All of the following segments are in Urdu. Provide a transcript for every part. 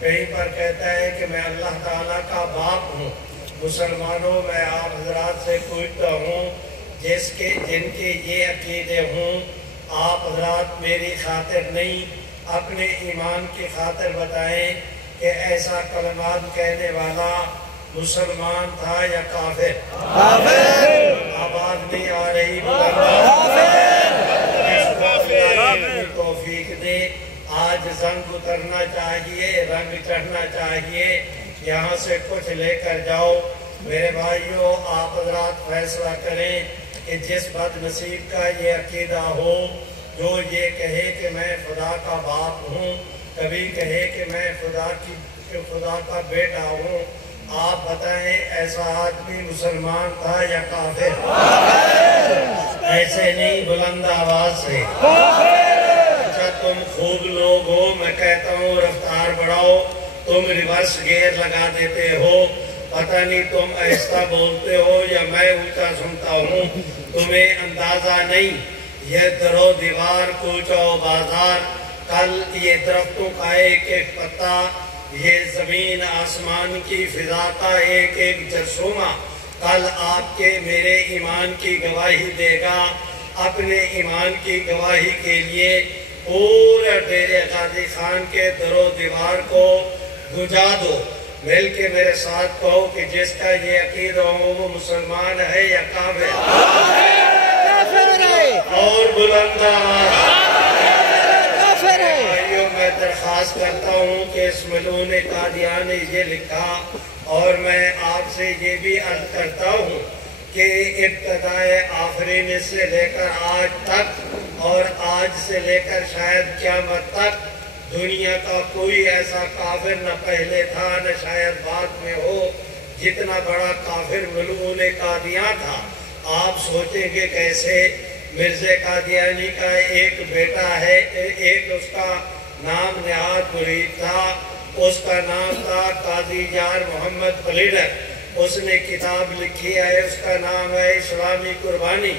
کہیں پر کہتا ہے کہ میں اللہ تعالیٰ کا باپ ہوں۔ مسلمانوں میں آپ حضرات سے پوچھتا ہوں جن کے یہ عقیدے ہوں، آپ حضرات میری خاطر نہیں اپنے ایمان کی خاطر بتائیں کہ ایسا کلمات کہنے والا مسلمان تھا یا کافر؟ آواز نہیں آ رہی، توفیق دے۔ آج زنگ اترنا چاہیے، رنگ چڑھنا چاہیے، یہاں سے کچھ لے کر جاؤ۔ میرے بھائیوں، آپ حضرات فیصلہ کریں کہ جس بد نصیب کا یہ عقیدہ ہو، جو یہ کہے کہ میں خدا کا باپ ہوں، کبھی کہے کہ میں خدا کا بیٹا ہوں، آپ بتائیں ایسا آدمی مسلمان تھا یا کافر؟ ایسے نہیں، بلند آواز سے۔ اچھا تم خوب لوگ ہو، میں کہتا ہوں رفتار بڑھاؤ، تم ریورس گیئر لگا دیتے ہو، پتہ نہیں تم آہستہ بولتے ہو یا میں اونچا سنتا ہوں، تمہیں اندازہ نہیں۔ یہ در و دیوار کوچہ و بازار، کل یہ درختوں کا ایک ایک پتا، یہ زمین آسمان کی فضا کا ایک ایک جرثومہ کل آپ کے میرے ایمان کی گواہی دے گا۔ اپنے ایمان کی گواہی کے لیے پورے ڈیرے غازی خان کے در و دیوار کو گنجا دو، مل کے میرے ساتھ کہو کہ جس کا یہ عقیدہ ہو وہ مسلمان ہے یا کافر؟ اور بلند بھائیوں، میں درخواست کرتا ہوں کہ اس ملعون قادیان نے یہ لکھا، اور میں آپ سے یہ بھی عرض کرتا ہوں کہ ابتدائے آفرین سے لے کر آج تک اور آج سے لے کر شاید قیامت تک دنیا کا کوئی ایسا کافر نہ پہلے تھا نہ شاید بعد میں ہو جتنا بڑا کافر ملعون قادیان تھا۔ آپ سوچیں گے کیسے؟ مرزا قادیانی کا ایک بیٹا ہے، ایک اس کا نام نہاد مرید تھا، اس کا نام تھا قاضی یار محمد پلیڈر۔ اس نے کتاب لکھی ہے، اس کا نام ہے اسلامی قربانی۔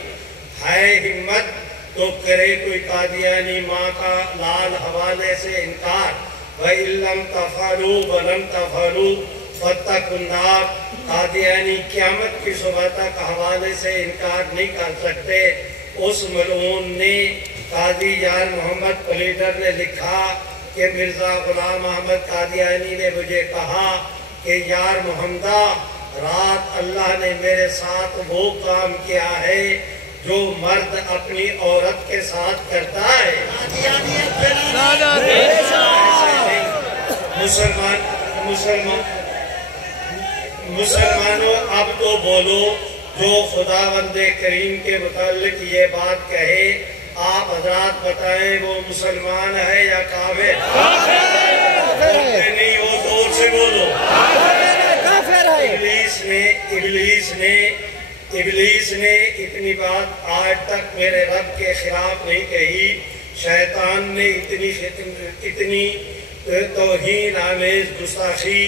ہے ہمت تو کرے کوئی قادیانی ماں کا لال حوالے سے انکار، وَإِن لَمْ تَفْعَلُوا وَلَمْ تَفْعَلُوا فَاتَّقُوا النَّارَ۔ قادیانی قیامت کی صبح تک حوالے سے انکار نہیں کر سکتے۔ اس ملعون نے، قاضی یار محمد پلیڈر نے لکھا کہ مرزا غلام احمد قادیانی نے مجھے کہا کہ یار محمدہ، رات اللہ نے میرے ساتھ وہ کام کیا ہے جو مرد اپنی عورت کے ساتھ کرتا ہے۔ مسلمانوں اب تو بولو، جو خداوند کریم کے متعلق یہ بات کہے، آپ حضرات بتائیں وہ مسلمان ہے یا کافر؟ نہیں ہو زور سے بولو۔ ابلیس نے اتنی بات آج تک میرے رب کے خلاف نہیں کہی، شیطان نے اتنی توہین آمیز گستاخی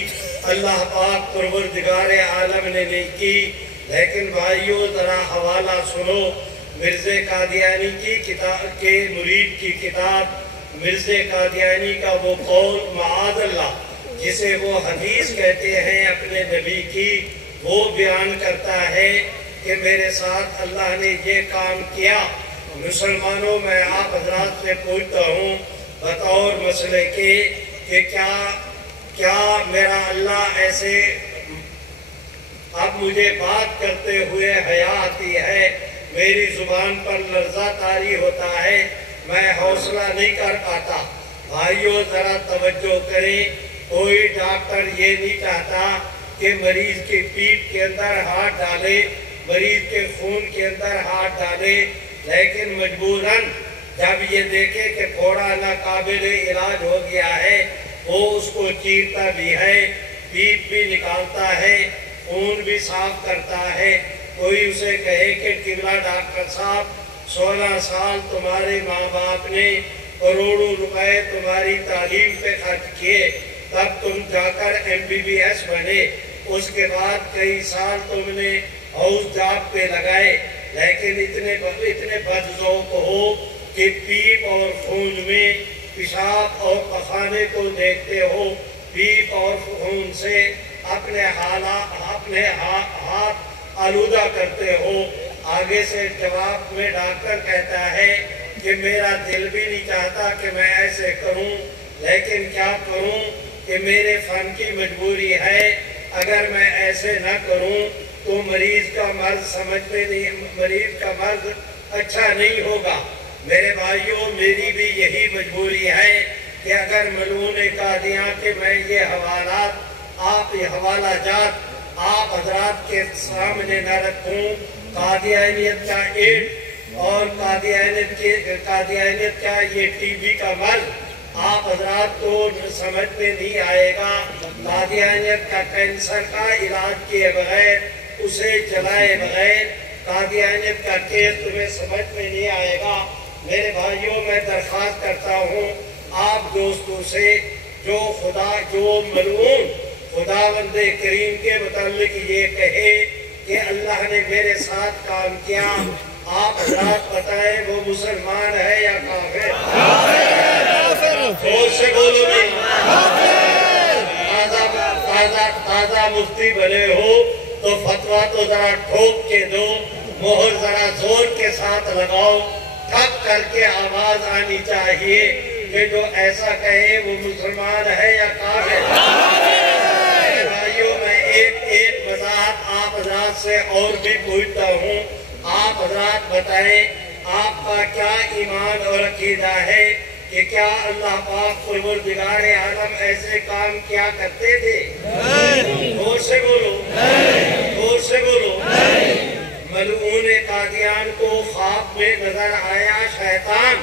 اللہ پاک پروردگار عالم نے نہیں کی۔ لیکن بھائیو ذرا حوالہ سنو، مرزا قادیانی کی کتاب کے مرید کی کتاب، مرزا قادیانی کا وہ قول معاذ اللہ جسے وہ حدیث کہتے ہیں اپنے نبی کی، وہ بیان کرتا ہے کہ میرے ساتھ اللہ نے یہ کام کیا۔ مسلمانوں، میں آپ حضرات سے پوچھتا ہوں بطور مسئلے کے کہ کیا میرا اللہ ایسے، اب مجھے بات کرتے ہوئے حیا آتی ہے، میری زبان پر لرزہ طاری ہوتا ہے، میں حوصلہ نہیں کر پاتا۔ بھائیو ذرا توجہ کریں، کوئی ڈاکٹر یہ نہیں چاہتا کہ مریض کی پیٹ کے اندر ہاتھ ڈالے، مریض کے خون کے اندر ہاتھ ڈالے، لیکن مجبوراً جب یہ دیکھے کہ تھوڑا ناقابل علاج ہو گیا ہے، وہ اس کو چیرتا بھی ہے، پیٹ بھی نکالتا ہے، خون بھی صاف کرتا ہے۔ کوئی اسے کہے کہ قبلہ ڈاکٹر صاحب 16 سال تمہارے ماں باپ نے کروڑوں روپے تمہاری تعلیم پہ خرچ کیے، تب تم جا کر MBBS بنے، اس کے بعد کئی سال تم نے ہاؤس جاب پہ لگائے، لیکن اتنے بد ذوق ہو کہ پیپ اور خون میں پیشاب اور پخانے کو دیکھتے ہو، پیپ اور خون سے اپنے ہاتھ آلودہ کرتے ہو۔ آگے سے جواب میں ڈاکٹر کہتا ہے کہ میرا دل بھی نہیں چاہتا کہ میں ایسے کروں، لیکن کیا کروں کہ میرے فن کی مجبوری ہے، اگر میں ایسے نہ کروں تو مریض کا مرض اچھا نہیں ہوگا۔ میرے بھائیوں، میری بھی یہی مجبوری ہے کہ اگر ملعون قادیاں کہ میں یہ حوالہ جات آپ حضرات کے سامنے نہ رکھوں، قادیانیت کا ایڈ اور قادیانیت کا یہ ٹی بی کا مرض آپ حضرات کو سمجھ میں نہیں آئے گا، قادیانیت کا کینسر کا علاج کیے بغیر، اسے جلائے بغیر قادیانیت کا کیس تمہیں سمجھ میں نہیں آئے گا۔ میرے بھائیوں، میں درخواست کرتا ہوں آپ دوستوں سے، جو ملعون خداوند کریم کے متعلق یہ کہے کہ اللہ نے میرے ساتھ کام کیا، آپ حضرات بتائیں وہ مسلمان ہے یا کافر؟ زور سے بولو نہیں۔ تازہ مفتی بنے ہو تو فتویٰ تو ذرا ٹھوک کے دو، مہر ذرا زور کے ساتھ لگاؤ، تھک کر کے آواز آنی چاہیے کہ جو ایسا کہے وہ مسلمان ہے یا کافر؟ بھائیوں، میں ایک وضاحت آپ حضرات سے اور بھی پوچھتا ہوں، آپ حضرات بتائیں آپ کا کیا ایمان اور عقیدہ ہے کہ کیا اللہ پاک پروردگار عالم ایسے کام کیا کرتے تھے؟ زور سے بولو، زور سے بولو۔ ملعون قادیان کو خواب میں نظر آیا شیطان،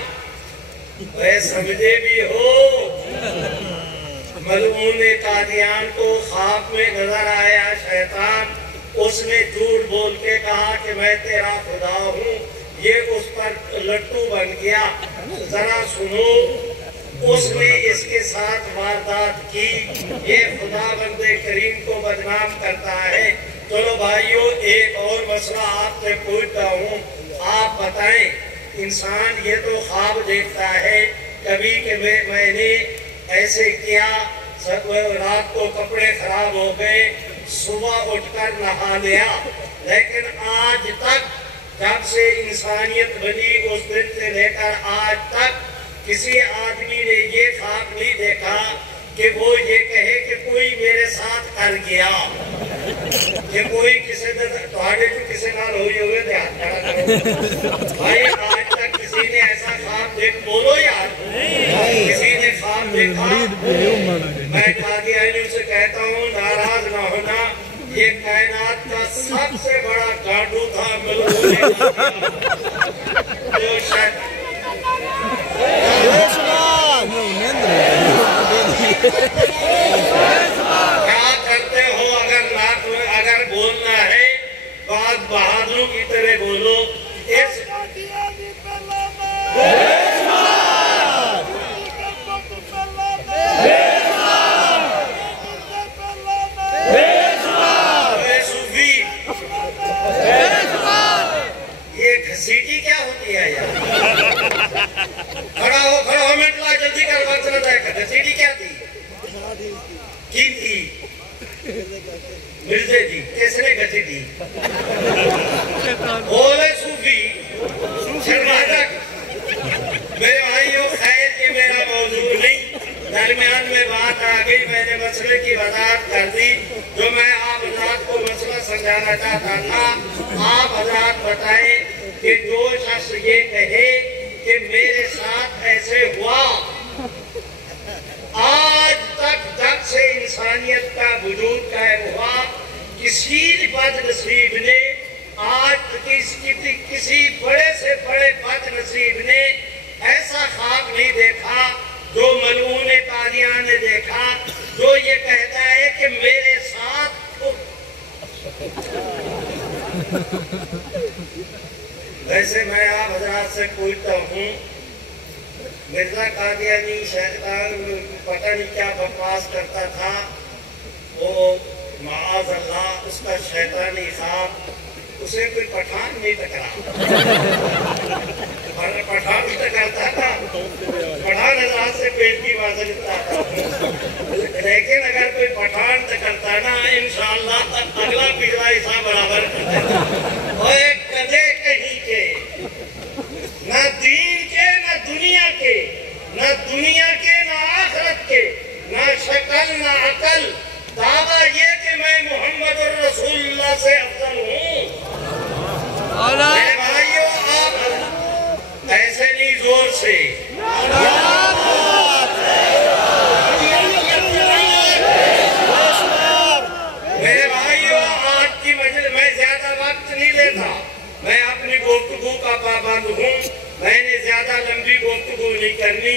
وہ سمجھے بھی ہو، ملعون قادیان کو خواب میں نظر آیا شیطان، اس نے جھوٹ بول کے کہا کہ میں تیرا خدا ہوں، یہ اس پر لٹو بن گیا۔ ذرا سنو، اس نے اس کے ساتھ واردات کی، یہ خداوند کریم کو بدنام کرتا ہے۔ چلو بھائیوں، ایک اور مسئلہ آپ سے پوچھتا ہوں، آپ بتائیں، انسان یہ تو خواب دیکھتا ہے کبھی کہ میں نے ایسے کیا، رات کو کپڑے خراب ہو گئے، صبح اٹھ کر نہا لیا، لیکن آج تک جب سے انسانیت بنی اس دن سے لے کر آج تک کسی آدمی نے یہ خواب نہیں دیکھا کہ وہ یہ کہے کہ کوئی میرے ساتھ کر گیا، کہ کوئی کسی نال ہوئی ہوئے دے ہاتھ کھڑا کرو۔ بھائی آج تک کسی نے ایسا خواب بولو یار، کسی نے خواب دیکھا؟ میں قادیانیوں سے کہتا ہوں ناراض نہ ہونا، یہ کائنات کا سب سے بڑا گاڈو تھا ملعون جو شاید کیا کرتے ہو؟ اگر بولنا ہے بات بہادروں کی طرح بولو۔ یہ گھسیٹی کیا ہوتی ہے یار؟ کھڑا ہو منٹلا جلدی کر وقت نہ جائے گا۔ گھسیٹی کیا تھی؟ کی تھی؟ مرزے جی، کس نے گھسیٹی؟ بولے صوفی شرماتا۔ میرے بھائیوں، خیر یہ میرا موضوع نہیں، درمیان میں بات آ گئی، میں نے مسئلے کی وضاحت کر دی جو میں آپ حضرات کو مسئلہ سمجھانا چاہتا تھا۔ آپ حضرات بتائیں کہ جو شخص یہ کہے کہ میرے ساتھ ایسے ہوا، آج تک جب سے انسانیت کا وجود قائم ہوا کسی بد نصیب نے، آج کسی بڑے سے بڑے بد نصیب نے ایسا خواب نہیں دیکھا جو ملعون قادیان نے دیکھا، جو یہ کہتا ہے کہ میرے ساتھ ویسے میں آپ حضرات سے پوچھتا ہوں، مرزا قادیانی شیطان پتہ نہیں کیا بکواس کرتا تھا، وہ معاذ اللہ اس کا شیطانی خواب اسے کوئی پٹھان نہیں ٹکرا۔ پٹھان تو کرتا تھا، پٹھان حضرات سے پیٹ کی بازل اتا تھا، لیکن اگر کوئی پٹھان تو کرتا نا انشاءاللہ اگلا پچھلا حصہ برابر کرتا۔ وہ ایک کدے کہیں کے، نہ دین کے نہ دنیا کے، نہ دنیا کے نہ آخرت کے، نہ شکل نہ عقل، دعویٰ یہ کہ میں محمد الرسول اللہ سے افضل ہوں۔ میرے بھائیو آپ ایسے نہیں زور سے، میرے بھائیو آج کی مجلس میں زیادہ وقت نہیں لیتا، میں اپنی گفتگو کا پابند ہوں، میں نے زیادہ لمبی گفتگو نہیں کرنی،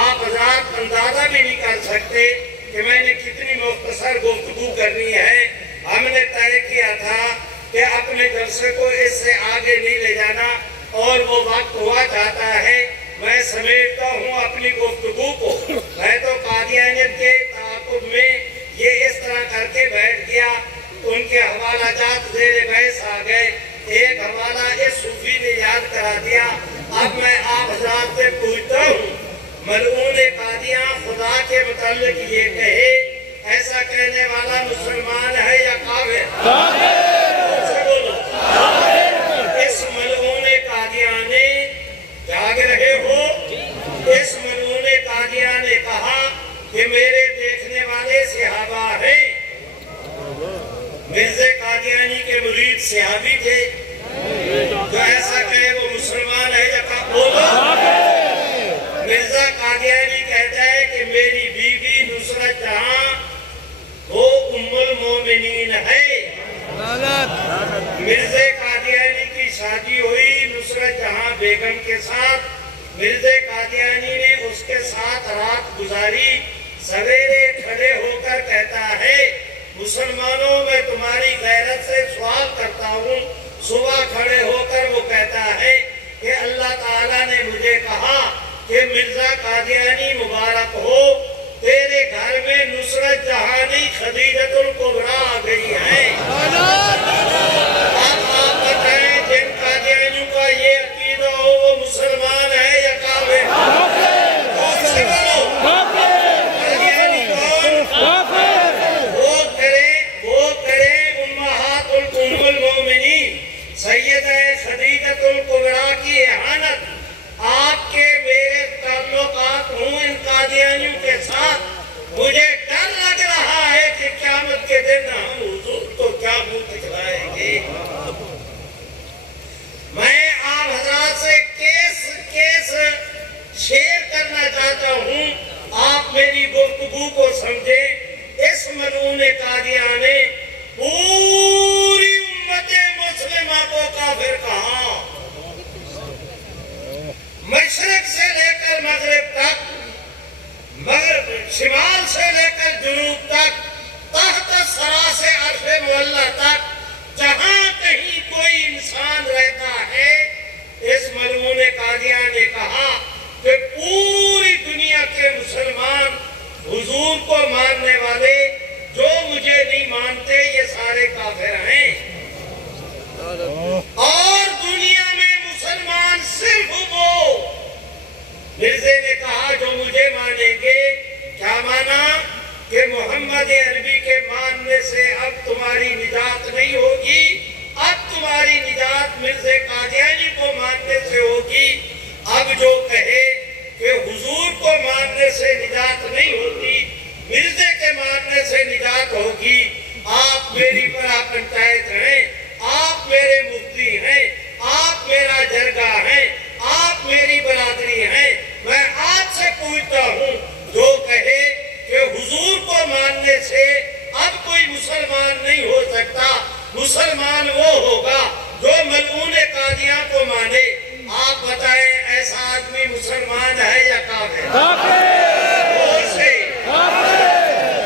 آپ حضرات اندازہ بھی نہیں کر سکتے کہ میں نے کتنی مختصر گفتگو کرنی ہے۔ ہم نے طے کیا تھا کہ اپنے جلسے کو اس سے آگے نہیں لے جانا، اور وہ وقت ہوا جاتا ہے، میں سمیٹتا ہوں اپنی گفتگو کو۔ میں تو قادیانیت کے تعاقب میں یہ اس طرح کر کے بیٹھ گیا، ان کے حوالہ جات زیر بحث آ گئے، ایک حوالہ اس صوفی نے یاد کرا دیا۔ اب میں آپ حضرات سے پوچھتا ہوں، ملعون قادیاں خدا کے متعلق یہ کہے، ایسا کہنے والا مسلمان ہے یا کافر؟ اس ملعون قادیانے جاگ رہے ہو، اس ملعون قادیاں نے کہا کہ میرے دیکھنے والے صحابہ ہیں۔ مرزا قادیانی کے مرید صحابی تھے، جو ایسا کہے وہ مسلمان ہے یا کافر؟ مرزا قادیانی کہتا ہے کہ میری بیوی نصرت جہاں وہ ام المومنین ہے۔ مرزا قادیانی کی شادی ہوئی نصرت جہاں بیگم کے ساتھ، مرزا قادیانی نے اس کے ساتھ رات گزاری، سویرے کھڑے ہو کر کہتا ہے مسلمانوں میں تمہاری غیرت سے سوال کرتا ہوں۔ صبح کھڑے ہو کر وہ کہتا ہے کہ اللہ تعالیٰ نے مجھے کہا کہ مرزا قادیانی مبارک ہو، تیرے گھر میں نصرت جہانی خدیجۃ الکبریٰ آ گئی ہے۔ اب آپ بتائیں جن قادیانیوں کا یہ عقیدہ ہو وہ مسلمان ہے یا کافر؟ کون سے بولو؟ قادیانی کون؟ وہ کرے امہات ام المومنین سیدہ خدیجۃ الکبریٰ کی احانت۔ آپ کے میرے تعلقات ہوں ان قادیانیوں کے ساتھ، مجھے ڈر لگ رہا ہے کہ قیامت کے دن ہم حضور کو کیا منہ دکھلائیں گے۔ میں آپ حضرات سے کیس شیئر کرنا چاہتا ہوں، آپ میری گفتگو کو سمجھیں۔ اس ملعون قادیان نے پوری امت مسلمہ کو کافر کہا، مشرق سے لے کر مغرب تک، شمال سے لے کر جنوب تک، تحت سرا سے عرش معلیٰ تک، جہاں کہیں کوئی انسان رہتا ہے، اس ملعون قادیان نے کہا کہ پوری دنیا کے مسلمان حضور کو ماننے والے جو مجھے نہیں مانتے یہ سارے کافر ہیں، اور دنیا میں مسلمان صرف وہ۔ مرزا نے کہا جو مجھے مانیں گے، کیا مانا کہ محمد عربی کے ماننے سے اب تمہاری نجات نہیں ہوگی، اب تمہاری نجات مرزا قادیانی کو ماننے سے ہوگی۔ اب جو کہے کہ حضور کو ماننے سے نجات نہیں ہوتی، مرزا کے ماننے سے نجات ہوگی، آپ میری برا پنچایت ہیں، آپ میرے مفتی ہیں، آپ میرا جرگہ ہیں، آپ میری برادری ہیں۔ میں آپ سے پوچھتا ہوں، جو کہے کہ حضور کو ماننے سے اب کوئی مسلمان نہیں ہو سکتا، مسلمان وہ ہوگا جو ملعون قادیاں کو مانے۔ آپ بتائیں ایسا آدمی مسلمان ہے یا کافر؟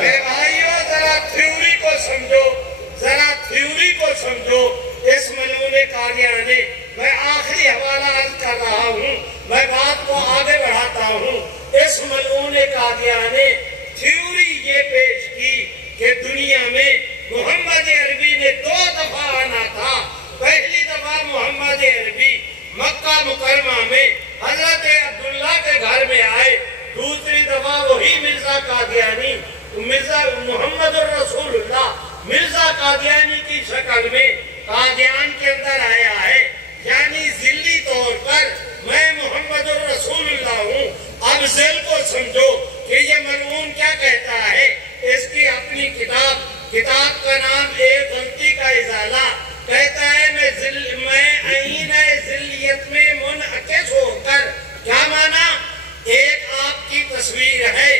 میرے بھائیوں ذرا تھیوری کو سمجھو، ذرا تھیوری کو سمجھو۔ اس ملعون قادیان نے، میں آخری حوالہ عرض کر رہا ہوں، میں بات کو آگے بڑھاتا ہوں۔ اس ملعون قادیان نے تھیوری یہ پیش کی کہ دنیا میں محمد عربی نے 2 دفعہ آنا تھا۔ پہلی دفعہ محمد عربی مکہ تھا وہی مرزا قادیانی، مرزا محمد الرسول اللہ مرزا قادیانی کی شکل میں قادیان کے اندر آیا ہے، یعنی ذلی طور پر میں محمد الرسول اللہ ہوں۔ اب ذل کو سمجھو کہ یہ ملعون کیا کہتا ہے، اس کی اپنی کتاب کا نام ایک غلطی کا ازالہ، کہتا ہے میں عین ذلیت میں منعکس ہو کر، کیا مانا؟ ایک آپ کی تصویر ہے،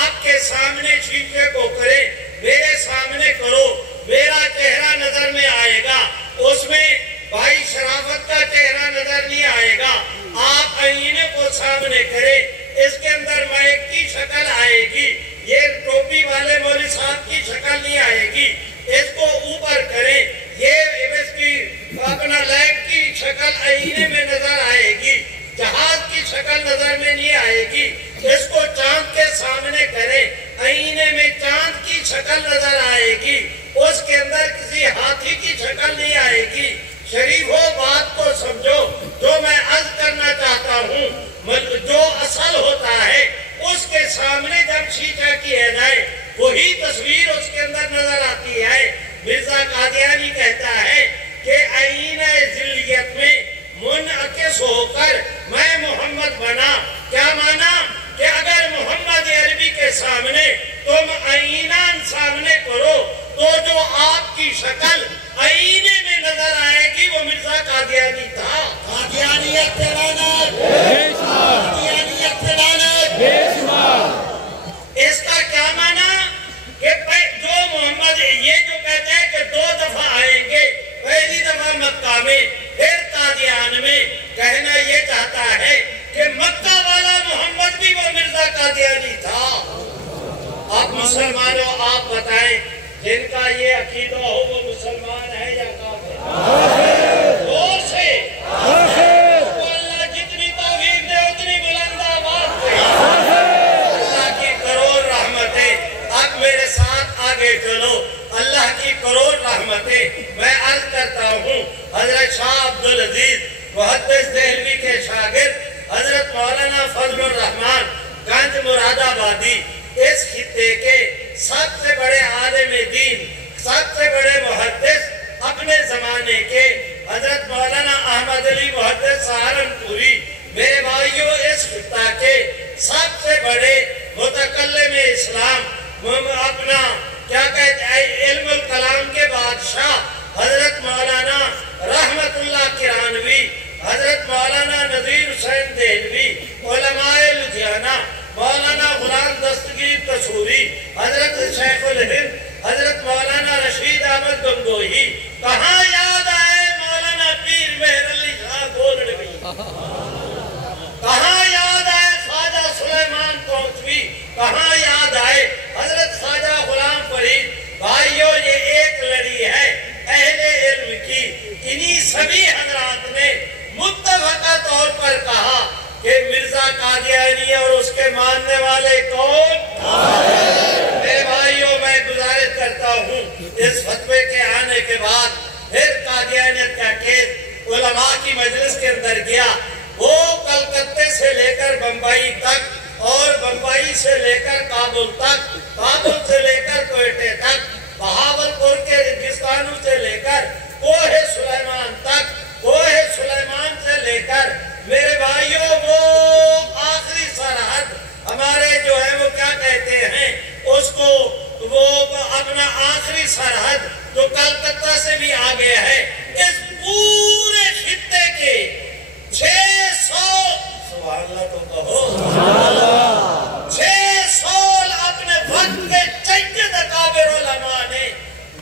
آپ کے سامنے شیشے کو کرے، میرے سامنے کرو، میرا چہرہ نظر میں آئے گا، اس میں بھائی شرافت کا چہرہ نظر نہیں آئے گا۔ آپ آئینے کو سامنے کرے، اس کے اندر مائک کی شکل آئے گی، یہ ٹوپی والے مولوی صاحب کی شکل نہیں آئے گی، اس کو اوپر کریں، یہ اس کی اپنا لائٹ کی شکل آئینے میں نظر آئے گی، جہاز کی شکل نظر میں نہیں آئے گی، اس کو چاند کے سامنے کریں، آئینے میں چاند کی شکل نظر آئے گی، اس کے اندر کسی ہاتھی کی شکل نہیں آئے گی۔ شریفو بات کو سمجھو، جو میں عرض کرنا چاہتا ہوں، جو اصل ہوتا ہے اس کے سامنے جب شیشہ کیا جائے وہی تصویر اس کے اندر نظر آتی ہے۔ مرزا قادیانی کہتا ہے کہ آئین ذلیت میں منعکس ہو کر میں محمد بنا، کیا مانا؟ کہ اگر محمد عربی کے سامنے تم آئینان سامنے کرو تو جو آپ کی شکل آئینے میں نظر آئے گی وہ مرزا قادیانی تھا۔ قادیانیت پہ لعنت، قادیانیت پہ لعنت۔ اس کا کیا مانا؟ کہ جو محمد یہ جو کہتے ہیں کہ 2 دفعہ آئیں گے، پہلی دفعہ مکہ میں پھر قادیان میں، کہنا یہ چاہتا ہے کہ مکہ والا محمد بھی وہ مرزا قادیانی تھا۔ اب مسلمانوں آپ بتائیں جن کا یہ عقیدہ ہو وہ مسلمان ہے یا کافر؟ زور سے اللہ جتنی توفیق دے اتنی بلند آواز سے اللہ کی کروڑ رحمتیں۔ اب میرے ساتھ آگے چلو، اللہ کی کروڑ رحمتیں۔ میں عرض کرتا ہوں حضرت شاہ عبدالعزیز محدث دہلوی کے شاگرد حضرت مولانا فضل الرحمن گنج مراد آبادی اس خطے کے سب سے بڑے عالم دین، سب سے بڑے محدث اپنے زمانے کے حضرت مولانا احمد علی محدث سہارنپوری، میرے بھائیوں اس خطہ کے سب سے بڑے متکلم اسلام، اپنا کیا کہتے ہیں علم الکلام کے بادشاہ حضرت مولانا رحمت اللہ کرانوی، حضرت مولانا نذیر حسین دہلوی، علماء لدھیانہ، مولانا غلام دستگیر قصوری، حضرت شیخ الہند، حضرت مولانا رشید احمد گنگوہی، کہاں یاد آئے مولانا پیر مہر علی شاہ گولڑوی، کہاں یاد آئے خواجہ سلیمان کوتوی، کہاں یاد آئے حضرت خواجہ غلام فرید۔ بھائیو یہ ایک لڑی ہے اہل علم کی، انہی سبھی حضرات نے متفقہ طور پر کہا کہ مرزا قادیانی اور اس کے ماننے والے کون؟ میرے بھائیوں میں گزارش کرتا ہوں اس فتوے کے آنے کے بعد پھر قادیانیت کا کیس علماء کی مجلس کے اندر گیا، وہ کلکتے سے لے کر بمبئی تک اور بمبئی سے لے کر کابل تک، کابل سے لے کر کوئٹے تک، بہاولپور کے ریگستانوں سے لے کر کوہ سلیمان تک، کوہ سلیمان سے لے کر میرے بھائیوں وہ آخری سرحد ہمارے جو ہے وہ کیا کہتے ہیں اس کو، وہ اپنا آخری سرحد جو کلکتہ سے بھی آگے ہے، اس پورے خطے کے 600 سبحان اللہ تو کہو 600 اپنے وقت کے چند اکابر علماء نے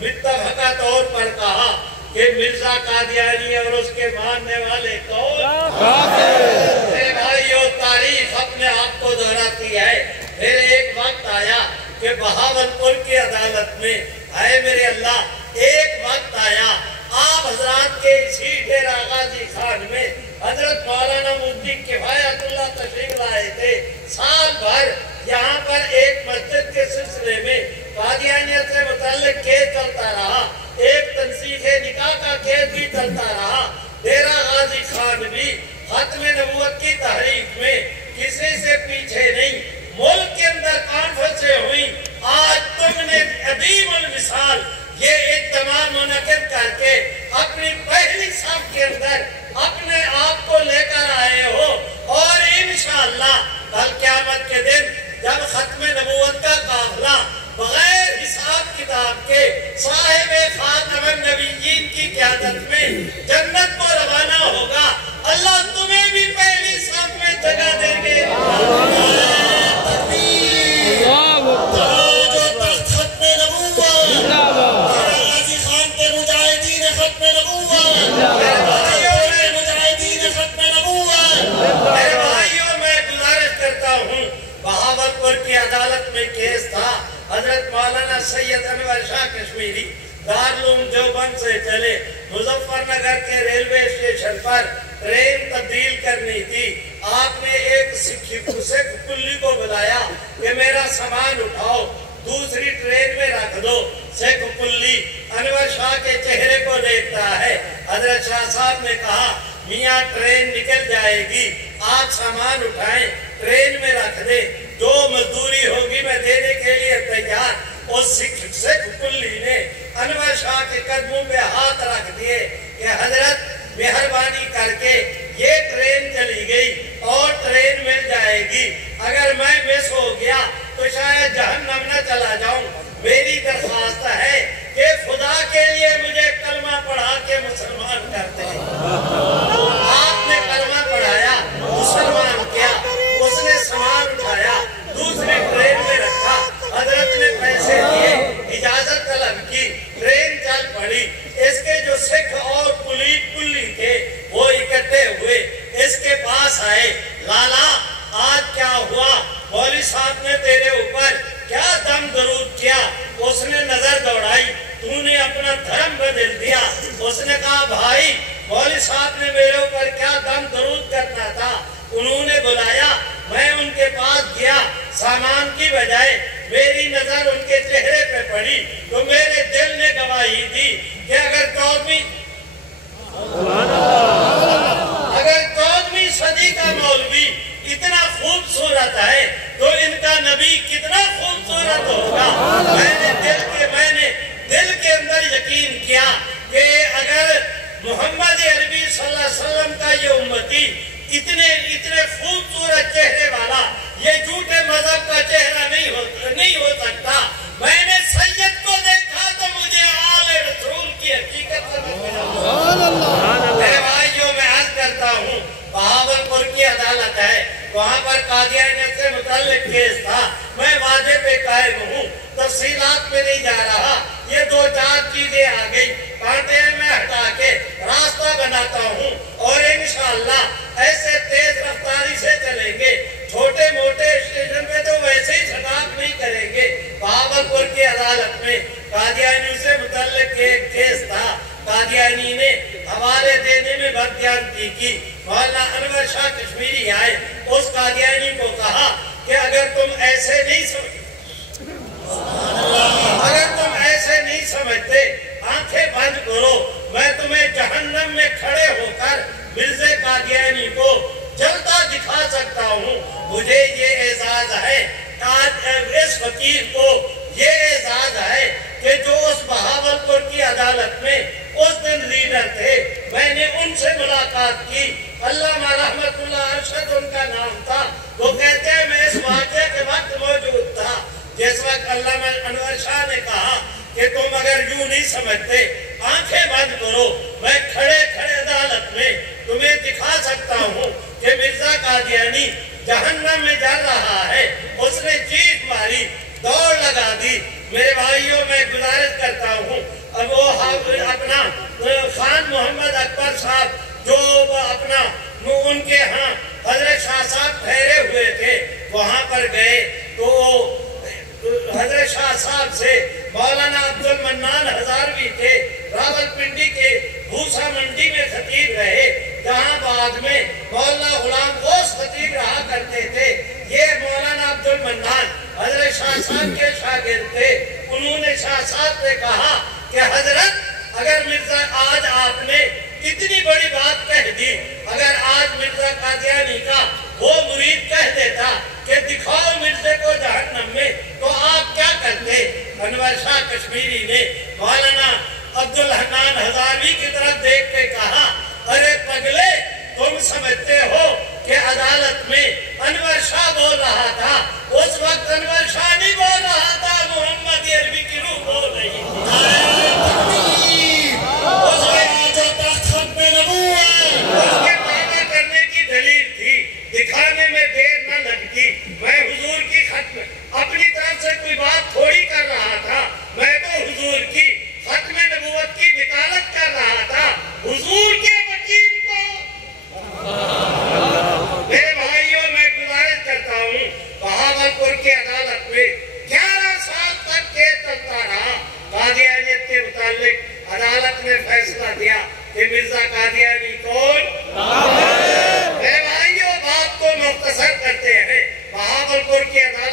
متفقہ طور پر کہا کہ مرزا قادیانی اور اس کے ماننے والے کون؟ میرے بھائیو تاریخ اپنے آپ کو دہراتی ہے۔ پھر ایک وقت آیا کہ بہاولپور کی عدالت میں، اے میرے اللہ، ایک وقت آیا آپ حضرات کے اسی ڈیرہ غازی خان میں حضرت مولانا مفتی کفایت اللہ تشریف لائے تھے۔ سال بھر یہاں پر ایک مسجد کے سلسلے میں قادیانیت سے متعلق کیس چلتا رہا، ایک تنسیخ نکاح کا کیس بھی چلتا رہا۔ ڈیرہ غازی خان بھی ختم نبوت کی تحریک میں کسی سے پیچھے نہیں، ملک کے اندر میں جنت کو روانہ ہوگا، اللہ تمہیں بھی پہلی صف میں جگہ دیں گے۔ بہاولپور کی عدالت میں کیس تھا، حضرت مولانا سید انور شاہ کشمیری دارالعلوم دیوبند سے چلے، مظفر نگر کے ریلوے اسٹیشن پر ٹرین تبدیل کرنی تھی، آپ نے ایک سکھ کلی کو بلایا کہ میرا سامان اٹھاؤ دوسری ٹرین میں رکھ دو۔ سکھ کلی انور شاہ کے چہرے کو دیکھتا ہے، حضرت شاہ صاحب نے کہا میاں ٹرین نکل جائے گی، آپ سامان اٹھائیں ٹرین میں رکھ دیں، جو مزدوری ہوگی میں دینے کے لیے تیار۔ اس سکھ کلی نے انور شاہ کے قدموں پہ ہاتھ رکھ دیے کہ حضرت مہربانی کر کے یہ ٹرین چلی گئی اور ٹرین مل جائے گی، اگر میں مس ہو گیا تو شاید جہنم نہ چلا جاؤں، میری درخواست ہے کہ خدا کے لیے مجھے کلمہ پڑھا کے مسلمان کر دیں۔ آپ نے کلمہ پڑھایا، مسلمان کیا، اس نے سامان اٹھایا دوسری ٹرین میں رکھا، حضرت نے پیسے دیے، اجازت طلب کی، ٹرین چل پڑی۔ اس کے جو سکھ اور کلی تھے وہ اکٹھے ہوئے، اس کے پاس آئے، لالا آج کیا ہوا، مولوی صاحب نے تیرے اوپر کیا دم درود کیا؟ اس نے نظر دوڑائی، تو نے اپنا دھرم بدل دیا۔ اس نے کہا بھائی مولوی صاحب نے میرے اوپر کیا دم درود کرنا تھا، انہوں نے بلایا، میں ان کے پاس گیا، سامان کی بجائے میری نظر ان کے چہرے پہ پڑی تو میرے دل نے گواہی دی کہ اگر 14ویں صدی کا مولوی اتنا خوبصورت ہے تو ان کا نبی کتنا خوبصورت ہوگا۔ میں نے دل کے اندر یقین کیا کہ اگر محمد عربی صلی اللہ علیہ وسلم کا یہ امتی اتنے خوبصورت چہرے والا یہ جھوٹے مذہب کا چہرہ نہیں ہو سکتا۔ میں نے سید کو دیکھا تو مجھے آل رسول کی حقیقت سمجھ میں آئی۔ میرے بھائیوں میں عرض کرتا ہوں، بہاولپور کی عدالت ہے، وہاں پر قادیانیت سے متعلق کیس تھا، میں وعدے پہ قائم ہوں، تفصیلات میں نہیں جا رہا، یہ 2-4 چیزیں آ گئی، کانٹے میں ہٹا کے راستہ بناتا ہوں اور انشاءاللہ ایسے تیز رفتاری سے چلیں گے، چھوٹے موٹے اسٹیشن پہ تو ویسے ہی سٹاپ نہیں کریں گے۔ بہاولپور کی عدالت میں قادیانیوں سے متعلق ایک کیس تھا، قادیانی نے حوالے دینے میں بددیانتی کی، مولانا انور شاہ کشمیری آئے، اس قادیانی کو کہا کہ اگر تم ایسے نہیں سمجھتے آنکھیں بند کرو، میں تمہیں جہنم میں کھڑے ہو کر مرزا قادیانی کو جلتا دکھا سکتا ہوں۔ مجھے یہ اعزاز ہے، اس فقیر کو یہ اعزاز ہے کہ جو اس بہاولپور کی عدالت میں اس دن لیڈر تھے، میں نے ان سے ملاقات کی، علامہ رحمت اللہ ارشد ان کا نام تھا، وہ کہتے ہیں میں اس واقعے کے وقت موجود تھا جس وقت علامہ انور شاہ نے کہا کہ تم اگر یوں نہیں سمجھتے آنکھیں بند کرو، میں کھڑے عدالت میں تمہیں دکھا سکتا ہوں کہ مرزا قادیانی جہنم میں جل رہا ہے۔ اس نے چیخ ماری، دوڑ لگا دی۔ میرے بھائیوں میں گزارش کرتا ہوں، اب وہ اپنا خان محمد اکبر صاحب جو اپنا ان کے ہاں حضرت شاہ صاحب ٹھہرے ہوئے تھے، وہاں پر گئے تو حضرت شاہ صاحب سے مولانا عبدالمنان ہزاروی تھے، راولپنڈی کے بھوسا منڈی میں خطیب رہے، جہاں بعد میں مولانا غلام غوث خطیب رہا کرتے تھے۔ یہ مولانا عبدالمنان حضرت شاہ صاحب کے شاگرد تھے، انہوں نے شاہ صاحب سے کہا کہ حضرت اگر مرزا آج آپ نے اتنی بڑی بات کہہ دی، اگر آج مرزا قادیانی کا وہ مرید کہہ دیتا کہ دکھاؤ مرزا کو جہنم میں، تو آپ کیا کرتے؟ انور شاہ کشمیری نے مولانا عبدالحنان ہزاروی کی طرف دیکھ کے کہا، ارے پگلے تم سمجھتے ہو کہ عدالت میں انور شاہ بول رہا تھا، اس وقت انور شاہ نہیں بول رہا تھا، محمد عربی کی روح بول رہی تھی۔ متعلق عدالت نے فیصلہ دیا کہ مرزا قادیانی کون؟ میرے بھائیوں، بات کو مختصر کرتے ہیں۔ بہاولپور کی عدالت